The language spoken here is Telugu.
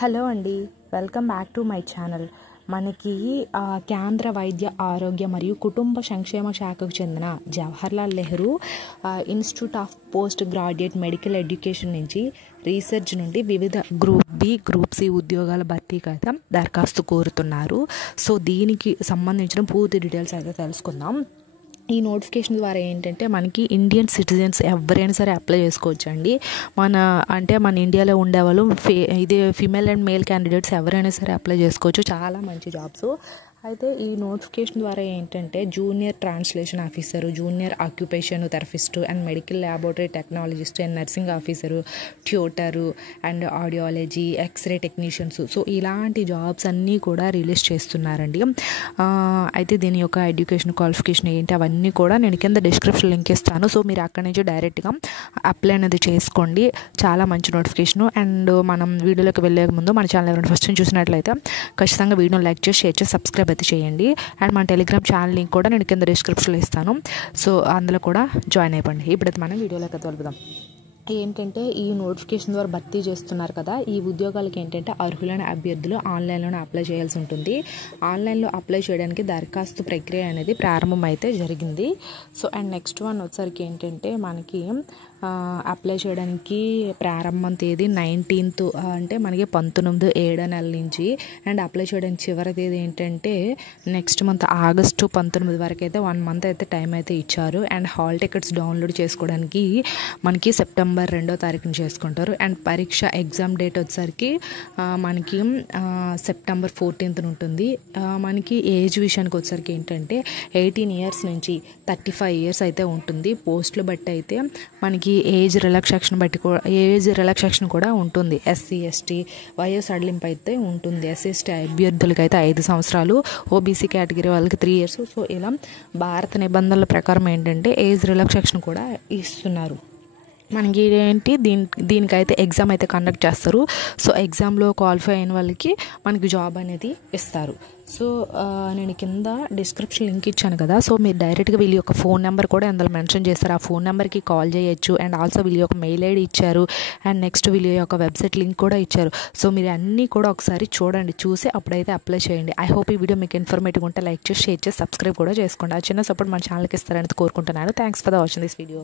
హలో అండి, welcome back to my channel. మనకి కేంద్ర వైద్య ఆరోగ్య మరియు కుటుంబ సంక్షేమ శాఖకు చెందిన Jawaharlal Nehru institute of post graduate medical education నుంచి రీసెర్చ్ నుండి వివిధ గ్రూప్ బి గ్రూప్ సి ఉద్యోగాల భర్తీకి అయితే దరఖాస్తు కోరుతున్నారు. సో దీనికి సంబంధించిన పూర్తి డీటెయిల్స్ అయితే తెలుసుకుందాం. ఈ నోటిఫికేషన్ ద్వారా ఏంటంటే మనకి ఇండియన్ సిటిజన్స్ ఎవరైనా సరే అప్లై చేసుకోవచ్చు అండి. మన ఇండియాలో ఉండేవాళ్ళు ఇది ఫీమేల్ అండ్ మేల్ క్యాండిడేట్స్ ఎవరైనా సరే అప్లై చేసుకోవచ్చు. చాలా మంచి జాబ్స్. అయితే ఈ నోటిఫికేషన్ ద్వారా ఏంటంటే junior translation officer, junior occupation therapist and medical laboratory technologist and nursing officer, tutor and audiology, x-ray technicians, so ఇలాంటి జాబ్స్ అన్నీ కూడా రిలీజ్ చేస్తున్నారండి. అయితే దీని యొక్క ఎడ్యుకేషన్ క్వాలిఫికేషన్ ఏంటి అవన్నీ కూడా నేను కింద డిస్క్రిప్షన్ లింక్ ఇస్తాను. సో మీరు అక్కడి నుంచి డైరెక్ట్గా అప్లై అనేది చేసుకోండి. చాలా మంచి నోటిఫికేషను. అండ్ మనం వీడియోలోకి వెళ్ళే ముందు మన ఛానల్ ఎవరైనా ఫస్ట్ టైం చూసినట్లయితే ఖచ్చితంగా వీడియోని లైక్ చేసి షేర్ చేసి సబ్స్క్రైబ్ అయితే చేయండి. అండ్ మన టెలిగ్రామ్ ఛానల్ లింక్ కూడా నేను కింద డిస్క్రిప్షన్లో ఇస్తాను. సో అందులో కూడా జాయిన్ అయిపోండి. ఇప్పుడైతే మనం వీడియోలోకి వెళ్దాం. ఏంటంటే ఈ నోటిఫికేషన్ ద్వారా భర్తీ చేస్తున్నారు కదా, ఈ ఉద్యోగాలకి ఏంటంటే అర్హులైన అభ్యర్థులు ఆన్లైన్లోనే అప్లై చేయాల్సి ఉంటుంది. ఆన్లైన్లో అప్లై చేయడానికి దరఖాస్తు ప్రక్రియ అనేది ప్రారంభం అయితే జరిగింది. సో అండ్ నెక్స్ట్ వన్ వచ్చేసరికి ఏంటంటే మనకి అప్లై చేయడానికి ప్రారంభం తేదీ 19th అంటే మనకి 19/7 నెల నుంచి. అండ్ అప్లై చేయడానికి చివరి తేదీ ఏంటంటే నెక్స్ట్ మంత్ ఆగస్టు 19 వరకు అయితే 1 month అయితే టైం అయితే ఇచ్చారు. అండ్ హాల్ టికెట్స్ డౌన్లోడ్ చేసుకోవడానికి మనకి సెప్టెంబర్ 2వ తారీఖున చేసుకుంటారు. అండ్ పరీక్ష ఎగ్జామ్ డేట్ వచ్చేసరికి మనకి సెప్టెంబర్ 14th ఉంటుంది. మనకి ఏజ్ విషయానికి వచ్చేసరికి ఏంటంటే 18 years నుంచి 35 years అయితే ఉంటుంది. పోస్టులు బట్టి అయితే మనకి ఏజ్ రిలాక్సేషన్ కూడా ఉంటుంది. ఎస్సీ ఎస్టీ వయో సడలింపు అయితే ఉంటుంది. ఎస్సీ ఎస్టీ అభ్యర్థులకి అయితే 5 సంవత్సరాలు, ఓబీసీ కేటగిరీ వాళ్ళకి 3 years. సో ఇలా భారత నిబంధనల ప్రకారం ఏంటంటే ఏజ్ రిలాక్సేషన్ కూడా ఇస్తున్నారు. మనకి ఏంటి దీనికైతే ఎగ్జామ్ అయితే కండక్ట్ చేస్తారు. సో ఎగ్జామ్లో క్వాలిఫై అయిన వాళ్ళకి మనకి జాబ్ అనేది ఇస్తారు. సో నేను కింద డిస్క్రిప్షన్ లింక్ ఇచ్చాను కదా, సో మీరు డైరెక్ట్గా వీళ్ళ యొక్క ఫోన్ నెంబర్ కూడా అందులో మెన్షన్ చేస్తారు. ఆ ఫోన్ నెంబర్కి కాల్ చేయొచ్చు. అండ్ ఆల్సో వీళ్ళ యొక్క మెయిల్ ఐడి ఇచ్చారు. అండ్ నెక్స్ట్ వీళ్ళ యొక్క వెబ్సైట్ లింక్ కూడా ఇచ్చారు. సో మీరు అన్నీ కూడా ఒకసారి చూడండి, చూసి అప్పుడైతే అప్లై చేయండి. ఐ హోప్ ఈ వీడియో మీకు ఇన్ఫర్మేటివ్ ఉంటే లైక్ చేసి షేర్ చేసి సబ్స్క్రైబ్ కూడా చేసుకోండి. ఆ చిన్న సపోర్ట్ మన ఛానల్కి ఇస్తారని కోరుకుంటున్నాను. Thanks for the watching this video.